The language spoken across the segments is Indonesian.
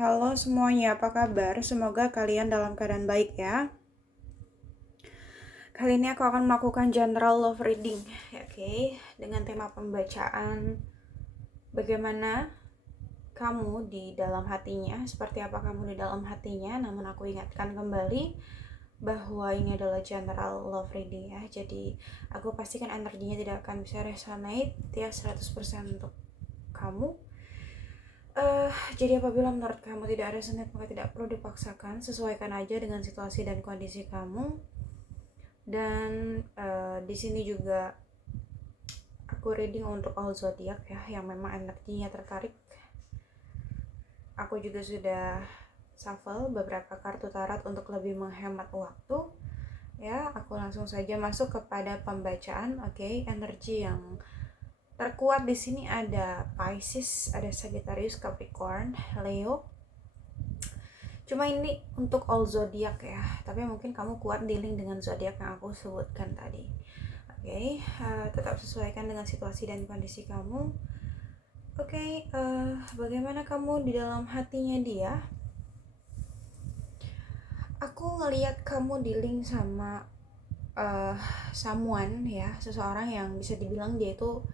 Halo semuanya, apa kabar? Semoga kalian dalam keadaan baik ya. Kali ini aku akan melakukan general love reading, oke, dengan tema pembacaan bagaimana kamu di dalam hatinya, seperti apa kamu di dalam hatinya. Namun aku ingatkan kembali bahwa ini adalah general love reading ya. Jadi aku pastikan energinya tidak akan bisa resonate ya 100% untuk kamu. Jadi apabila menurut kamu tidak resonate, maka tidak perlu dipaksakan, sesuaikan aja dengan situasi dan kondisi kamu. Dan di sini juga aku reading untuk all zodiak ya, yang memang energinya tertarik. Aku juga sudah shuffle beberapa kartu tarot untuk lebih menghemat waktu. Ya, aku langsung saja masuk kepada pembacaan. Oke, energi yang terkuat di sini ada Pisces, ada Sagittarius, Capricorn, Leo. Cuma ini untuk all zodiak ya, tapi mungkin kamu kuat dealing dengan zodiak yang aku sebutkan tadi. Oke, tetap sesuaikan dengan situasi dan kondisi kamu. Oke, bagaimana kamu di dalam hatinya dia? Aku ngelihat kamu dealing sama someone ya, seseorang yang bisa dibilang dia itu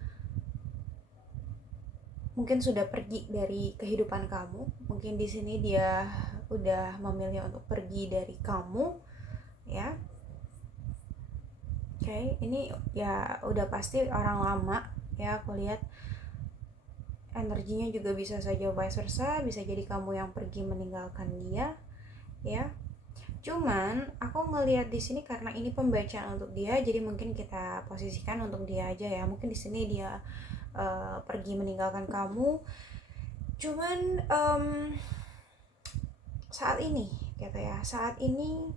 mungkin sudah pergi dari kehidupan kamu. Mungkin di sini dia udah memilih untuk pergi dari kamu, ya. Oke, ini ya udah pasti orang lama ya. Aku lihat energinya juga bisa saja vice versa, bisa jadi kamu yang pergi meninggalkan dia, ya. Cuman aku ngelihat di sini karena ini pembacaan untuk dia, jadi mungkin kita posisikan untuk dia aja ya. Mungkin di sini dia pergi meninggalkan kamu. Cuman saat ini gitu ya, saat ini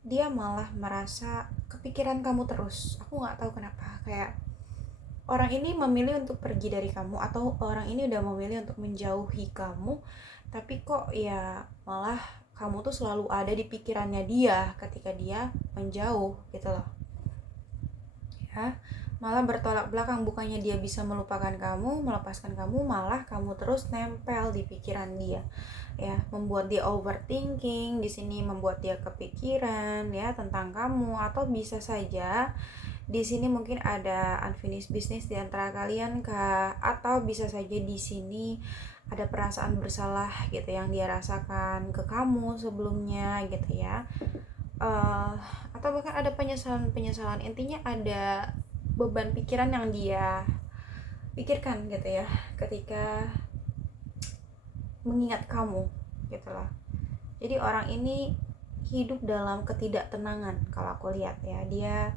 dia malah merasa kepikiran kamu terus. Aku nggak tahu kenapa, kayak orang ini memilih untuk pergi dari kamu, atau orang ini udah memilih untuk menjauhi kamu, tapi kok ya malah kamu tuh selalu ada di pikirannya dia ketika dia menjauh gitu loh ya. Malah bertolak belakang, bukannya dia bisa melupakan kamu, melepaskan kamu, malah kamu terus nempel di pikiran dia ya, membuat dia overthinking di sini, membuat dia kepikiran ya tentang kamu. Atau bisa saja di sini mungkin ada unfinished business di antara kalian kah, atau bisa saja di sini ada perasaan bersalah gitu yang dia rasakan ke kamu sebelumnya gitu ya. Atau bahkan ada penyesalan. Intinya ada beban pikiran yang dia pikirkan gitu ya ketika mengingat kamu gitu loh. Jadi orang ini hidup dalam ketidaktenangan kalau aku lihat ya. Dia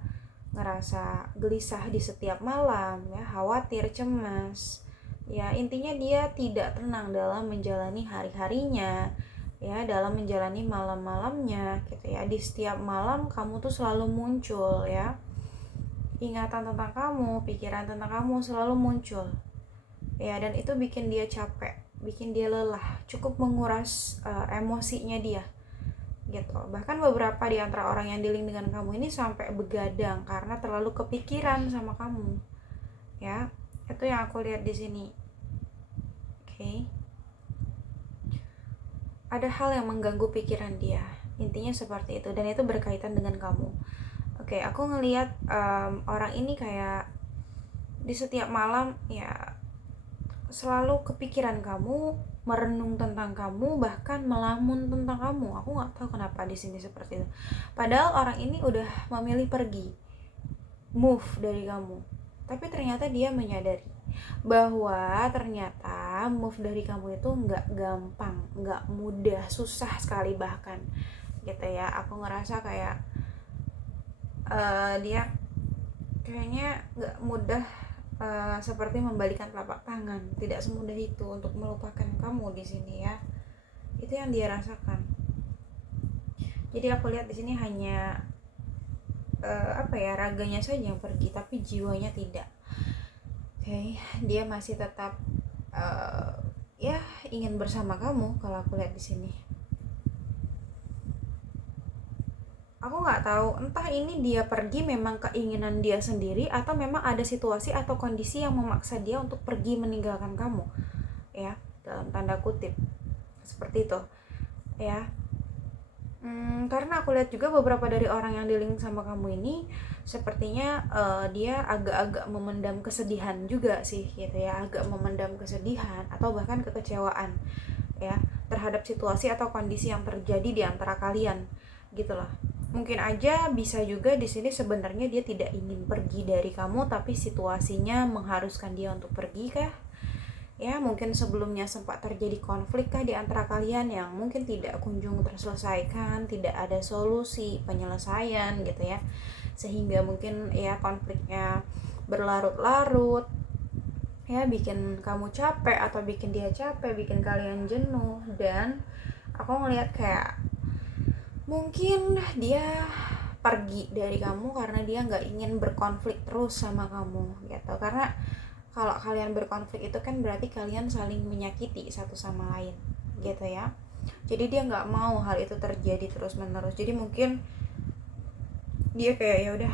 ngerasa gelisah di setiap malam ya, khawatir, cemas ya. Intinya dia tidak tenang dalam menjalani hari-harinya ya, dalam menjalani malam-malamnya gitu ya. Di setiap malam kamu tuh selalu muncul ya, ingatan tentang kamu, pikiran tentang kamu selalu muncul ya. Dan itu bikin dia capek, bikin dia lelah, cukup menguras emosinya dia gitu. Bahkan beberapa di antara orang yang dealing dengan kamu ini sampai begadang karena terlalu kepikiran sama kamu ya. Itu yang aku lihat di sini. Oke. Ada hal yang mengganggu pikiran dia, intinya seperti itu, dan itu berkaitan dengan kamu. Oke, aku ngelihat orang ini kayak di setiap malam ya selalu kepikiran kamu, merenung tentang kamu, bahkan melamun tentang kamu. Aku nggak tahu kenapa di sini seperti itu. Padahal orang ini udah memilih pergi, move dari kamu, tapi ternyata dia menyadari bahwa ternyata move dari kamu itu nggak gampang, nggak mudah, susah sekali bahkan gitu ya. Aku ngerasa kayak dia kayaknya nggak mudah, seperti membalikan telapak tangan. Tidak semudah itu untuk melupakan kamu di sini ya. Itu yang dia rasakan. Jadi aku lihat di sini hanya raganya saja yang pergi, tapi jiwanya tidak. Oke, dia masih tetap ya ingin bersama kamu kalau aku lihat di sini. Aku nggak tahu, entah ini dia pergi memang keinginan dia sendiri, atau memang ada situasi atau kondisi yang memaksa dia untuk pergi meninggalkan kamu ya, dalam tanda kutip. seperti itu ya. Karena aku lihat juga beberapa dari orang yang dealing sama kamu ini sepertinya dia agak-agak memendam kesedihan juga sih gitu ya, agak memendam kesedihan atau bahkan kekecewaan ya terhadap situasi atau kondisi yang terjadi di antara kalian gitu loh. Mungkin aja bisa juga di sini sebenarnya dia tidak ingin pergi dari kamu, tapi situasinya mengharuskan dia untuk pergi kah? Ya, mungkin sebelumnya sempat terjadi konflik kah di antara kalian yang mungkin tidak kunjung terselesaikan, tidak ada solusi penyelesaian gitu ya. Sehingga mungkin ya konfliknya berlarut-larut, ya bikin kamu capek atau bikin dia capek, bikin kalian jenuh. Dan aku ngelihat kayak mungkin dia pergi dari kamu karena dia nggak ingin berkonflik terus sama kamu gitu. Karena kalau kalian berkonflik itu kan berarti kalian saling menyakiti satu sama lain gitu ya. Jadi dia nggak mau hal itu terjadi terus menerus. Jadi mungkin dia kayak ya udah,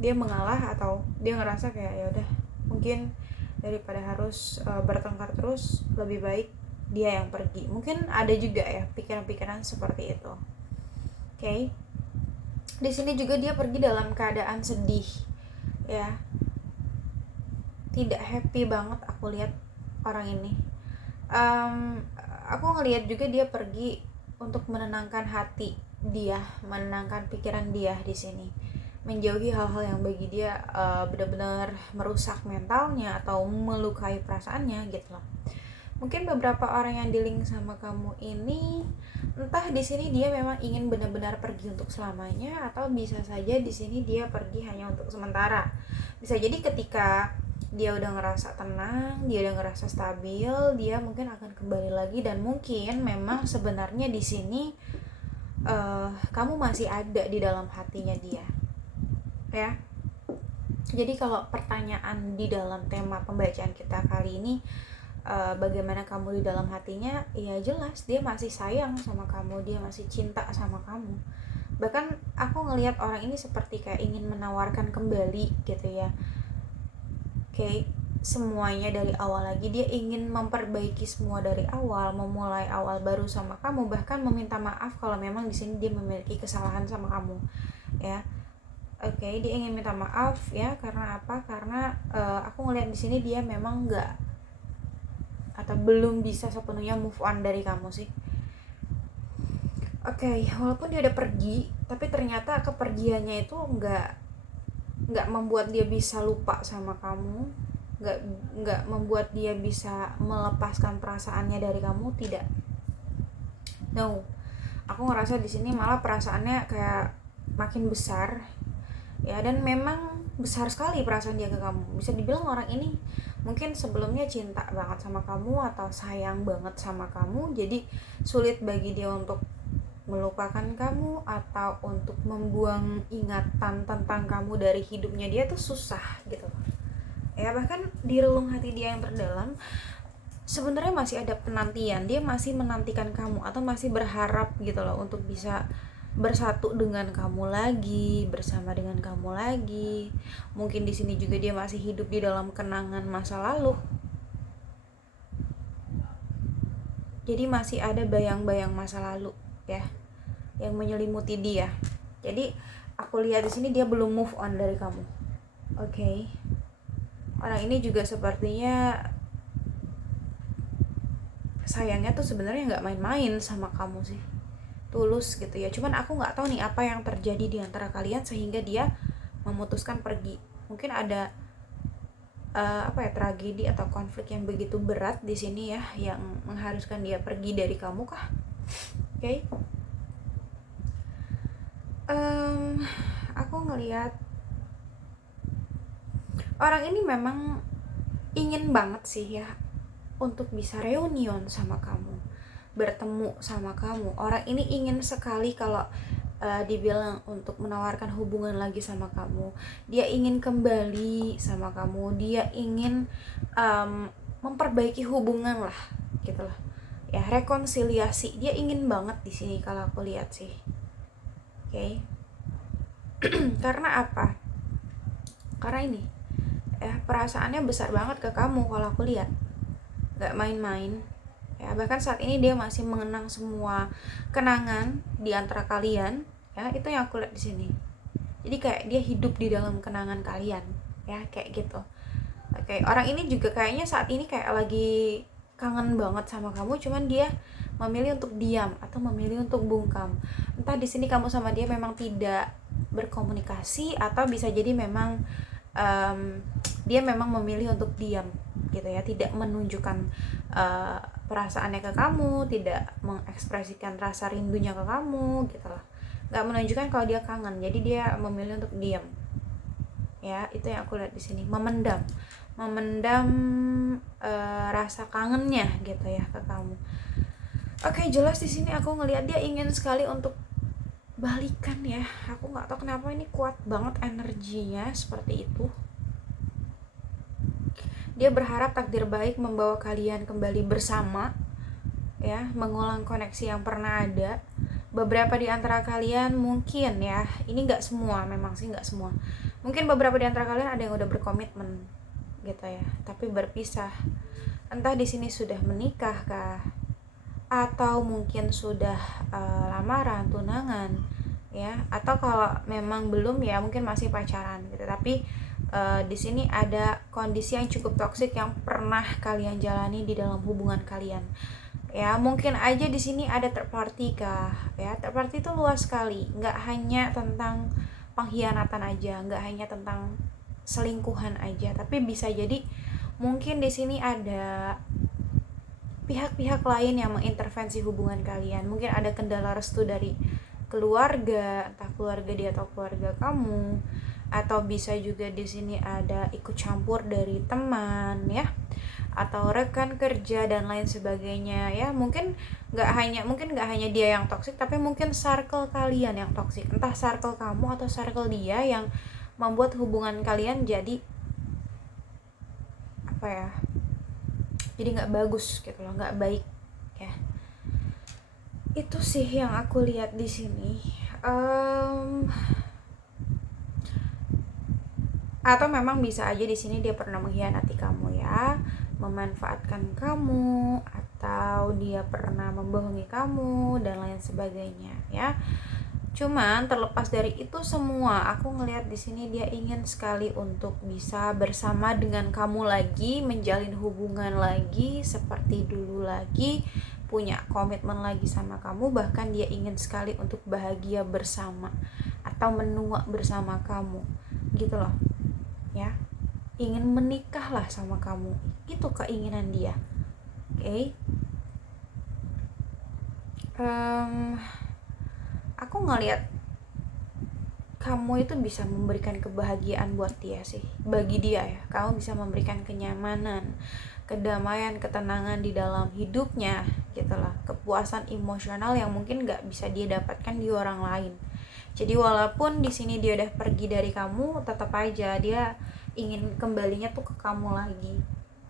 dia mengalah atau dia ngerasa kayak ya udah, mungkin daripada harus bertengkar terus, lebih baik dia yang pergi. Mungkin ada juga ya pikiran-pikiran seperti itu. Oke. Di sini juga dia pergi dalam keadaan sedih ya, tidak happy banget aku lihat orang ini. Aku ngelihat juga dia pergi untuk menenangkan hati dia, menenangkan pikiran dia di sini, menjauhi hal-hal yang bagi dia benar-benar merusak mentalnya atau melukai perasaannya gitu loh. Mungkin beberapa orang yang dealing sama kamu ini entah di sini dia memang ingin benar-benar pergi untuk selamanya, atau bisa saja di sini dia pergi hanya untuk sementara. Bisa jadi ketika dia udah ngerasa tenang, dia udah ngerasa stabil, dia mungkin akan kembali lagi. Dan mungkin memang sebenarnya di sini kamu masih ada di dalam hatinya dia ya. Jadi kalau pertanyaan di dalam tema pembacaan kita kali ini, bagaimana kamu di dalam hatinya, ya jelas dia masih sayang sama kamu, dia masih cinta sama kamu. Bahkan aku ngelihat orang ini seperti kayak ingin menawarkan kembali gitu ya, kayak semuanya dari awal lagi. Dia ingin memperbaiki semua dari awal, memulai awal baru sama kamu, bahkan meminta maaf kalau memang di sini dia memiliki kesalahan sama kamu ya. Oke, dia ingin minta maaf ya. Karena apa? Karena aku ngelihat di sini dia memang nggak atau belum bisa sepenuhnya move on dari kamu sih. Oke, walaupun dia udah pergi, tapi ternyata kepergiannya itu nggak membuat dia bisa lupa sama kamu, nggak membuat dia bisa melepaskan perasaannya dari kamu, tidak. No, aku ngerasa di sini malah perasaannya kayak makin besar ya. Dan memang besar sekali perasaan dia ke kamu. Bisa dibilang orang ini mungkin sebelumnya cinta banget sama kamu atau sayang banget sama kamu, jadi sulit bagi dia untuk melupakan kamu atau untuk membuang ingatan tentang kamu dari hidupnya dia tuh susah gitu ya. Bahkan di relung hati dia yang terdalam sebenarnya masih ada penantian, dia masih menantikan kamu atau masih berharap gitu loh untuk bisa bersatu dengan kamu lagi, bersama dengan kamu lagi. Mungkin di sini juga dia masih hidup di dalam kenangan masa lalu. Jadi masih ada bayang-bayang masa lalu ya yang menyelimuti dia. Jadi aku lihat di sini dia belum move on dari kamu. Oke. Orang ini juga sepertinya sayangnya tuh sebenarnya nggak main-main sama kamu sih, tulus gitu ya. Cuman aku nggak tahu nih apa yang terjadi di antara kalian sehingga dia memutuskan pergi. Mungkin ada tragedi atau konflik yang begitu berat di sini ya, yang mengharuskan dia pergi dari kamu kah? Oke. Aku ngelihat orang ini memang ingin banget sih ya untuk bisa reunian sama kamu, bertemu sama kamu. Orang ini ingin sekali kalau dibilang untuk menawarkan hubungan lagi sama kamu. Dia ingin kembali sama kamu, dia ingin memperbaiki hubungan lah gitu lah ya, rekonsiliasi. Dia ingin banget di sini kalau aku lihat sih. Oke. Karena apa? Karena ini perasaannya besar banget ke kamu kalau aku lihat, nggak main-main ya. Bahkan saat ini dia masih mengenang semua kenangan di antara kalian, ya. Itu yang aku lihat di sini. Jadi kayak dia hidup di dalam kenangan kalian, ya, kayak gitu. Oke, orang ini juga kayaknya saat ini kayak lagi kangen banget sama kamu, cuman dia memilih untuk diam atau memilih untuk bungkam. Entah di sini kamu sama dia memang tidak berkomunikasi, atau bisa jadi memang dia memang memilih untuk diam gitu ya, tidak menunjukkan perasaannya ke kamu, tidak mengekspresikan rasa rindunya ke kamu gitu lah, nggak menunjukkan kalau dia kangen, jadi dia memilih untuk diam, ya. Itu yang aku lihat di sini, memendam rasa kangennya gitu ya ke kamu. Oke, jelas di sini aku ngelihat dia ingin sekali untuk balikan ya. Aku nggak tahu kenapa ini kuat banget energinya seperti itu. Dia berharap takdir baik membawa kalian kembali bersama, ya, mengulang koneksi yang pernah ada. Beberapa di antara kalian mungkin, ya, ini nggak semua, memang sih nggak semua. Mungkin beberapa di antara kalian ada yang udah berkomitmen gitu ya, tapi berpisah. Entah di sini sudah menikah kah, atau mungkin sudah lamaran, tunangan, ya, atau kalau memang belum ya mungkin masih pacaran gitu. Tapi di sini ada kondisi yang cukup toksik yang pernah kalian jalani di dalam hubungan kalian. Ya, mungkin aja di sini ada third party kah, ya. Third party itu luas sekali, nggak hanya tentang pengkhianatan aja, nggak hanya tentang selingkuhan aja, tapi bisa jadi mungkin di sini ada pihak-pihak lain yang mengintervensi hubungan kalian. Mungkin ada kendala restu dari keluarga, entah keluarga dia atau keluarga kamu, atau bisa juga di sini ada ikut campur dari teman, ya, atau rekan kerja dan lain sebagainya, ya. Mungkin nggak hanya dia yang toksik, tapi mungkin circle kalian yang toksik, entah circle kamu atau circle dia, yang membuat hubungan kalian jadi apa ya, jadi nggak bagus gitu loh, nggak baik ya. Itu sih yang aku lihat di sini. Atau memang bisa aja di sini dia pernah mengkhianati kamu, ya, memanfaatkan kamu, atau dia pernah membohongi kamu dan lain sebagainya, ya. Cuman terlepas dari itu semua, aku ngelihat di sini dia ingin sekali untuk bisa bersama dengan kamu lagi, menjalin hubungan lagi seperti dulu lagi, punya komitmen lagi sama kamu. Bahkan dia ingin sekali untuk bahagia bersama atau menua bersama kamu gitu loh, ya. Ingin menikah lah sama kamu, itu keinginan dia. Oke. Aku ngelihat kamu itu bisa memberikan kebahagiaan buat dia sih, bagi dia ya. Kamu bisa memberikan kenyamanan, kedamaian, ketenangan di dalam hidupnya gitu lah, kepuasan emosional yang mungkin nggak bisa dia dapatkan di orang lain. Jadi walaupun di sini dia udah pergi dari kamu, tetap aja dia ingin kembalinya tuh ke kamu lagi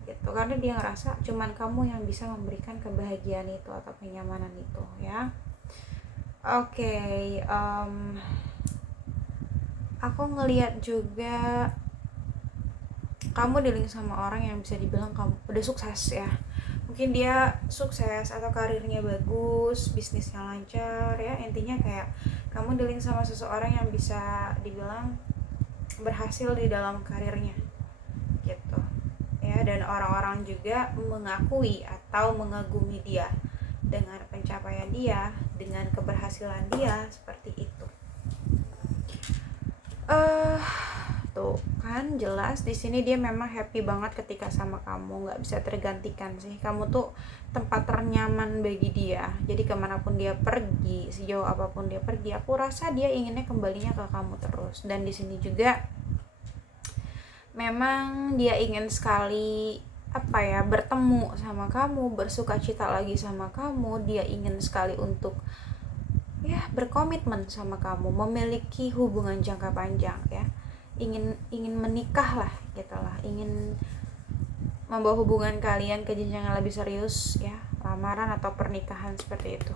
gitu, karena dia ngerasa cuman kamu yang bisa memberikan kebahagiaan itu atau kenyamanan itu, ya. Oke, aku ngelihat juga kamu dealing sama orang yang bisa dibilang kamu udah sukses, ya. Mungkin dia sukses atau karirnya bagus, bisnisnya lancar, ya. Intinya kayak kamu dealing sama seseorang yang bisa dibilang berhasil di dalam karirnya gitu, ya. Dan orang-orang juga mengakui atau mengagumi dia dengan pencapaian dia, dengan keberhasilan dia, seperti itu. Tuh kan jelas di sini dia memang happy banget ketika sama kamu, nggak bisa tergantikan sih. Kamu tuh tempat ternyaman bagi dia. Jadi kemanapun dia pergi, sejauh apapun dia pergi, aku rasa dia inginnya kembalinya ke kamu terus. Dan di sini juga memang dia ingin sekali bertemu sama kamu, bersukacita lagi sama kamu. Dia ingin sekali untuk berkomitmen sama kamu, memiliki hubungan jangka panjang, ya. Ingin menikah lah gitu lah, ingin membawa hubungan kalian ke jenjang yang lebih serius, ya, lamaran atau pernikahan seperti itu.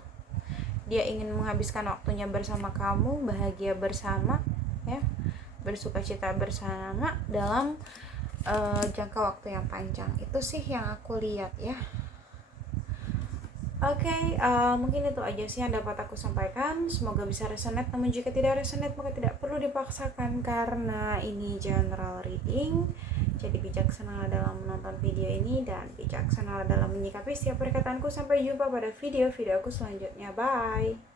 Dia ingin menghabiskan waktunya bersama kamu, bahagia bersama, ya, bersukacita bersama dalam jangka waktu yang panjang. Itu sih yang aku lihat, ya. Oke, mungkin itu aja sih yang dapat aku sampaikan. Semoga bisa resonate, namun jika tidak resonate maka tidak perlu dipaksakan karena ini general reading. Jadi bijaksanalah dalam menonton video ini dan bijaksanalah dalam menyikapi setiap perkataanku. Sampai jumpa pada video-video aku selanjutnya. Bye.